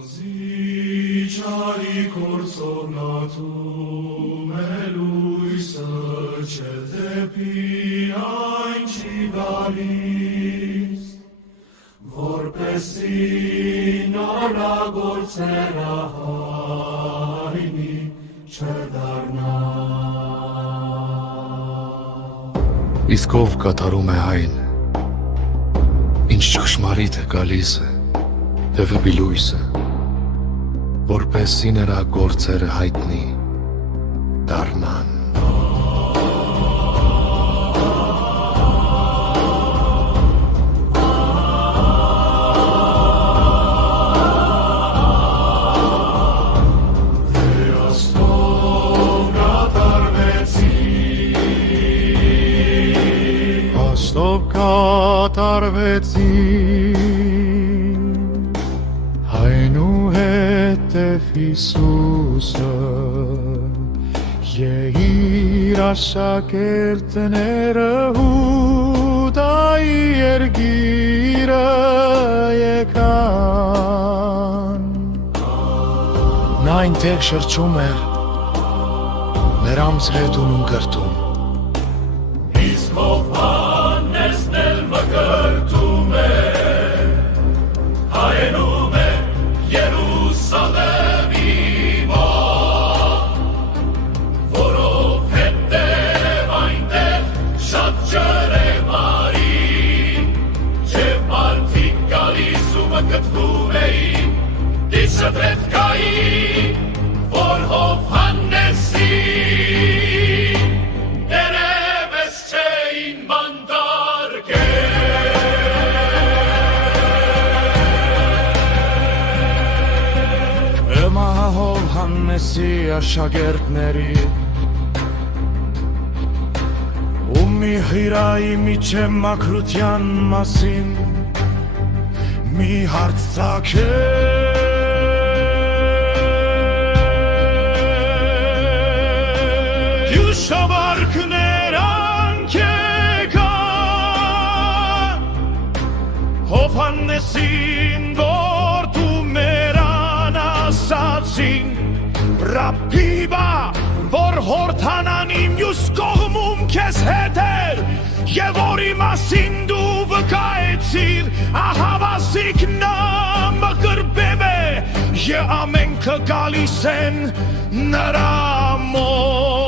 Զիջարի կործողնատում է լույսը չդեպի այն չի գալիս, որպեսի նորագործերը հայնի չդառնա։ Իսկ ով կատարում է այն, ինչ ճշմարիտ է գալիս է, դեպի լույսը, որպեսզի նրա գործերը հայտնի դառնան։ Աստով կատարվեցին, այնուհետև Հիսուսը իր աշակերտները Հուդայի երգիրը եկան։ Նա այնտեղ շրջում էր, նրանց հետ ունում կրտում։ Իսկ Հովհաննեսն էլ մկրտում է, հայենում է Երուսաղեմի մոտ, որովհետև այնտեղ շատ ջրեմարի, և մարդիկ գալիս ու մկրտվում էին, դիցրեց կայի, որ Հովհաննեսի Հովհաննեսի աշակերտների ու մի հյուրայի միջև մաքրության մասին մի հարց ծագեց։ Յուշավարկներ անքեկան Հովհաննեսին, որ դու մերան ասացին, Ռաբբիբա, որ հորդանանի մյուս կողմում քեզ հետ էր, և որի մասին դու վկայեցիր, ահավասիկ նա մկրտվել է, և ամենքը գալիս են նրա մոտ։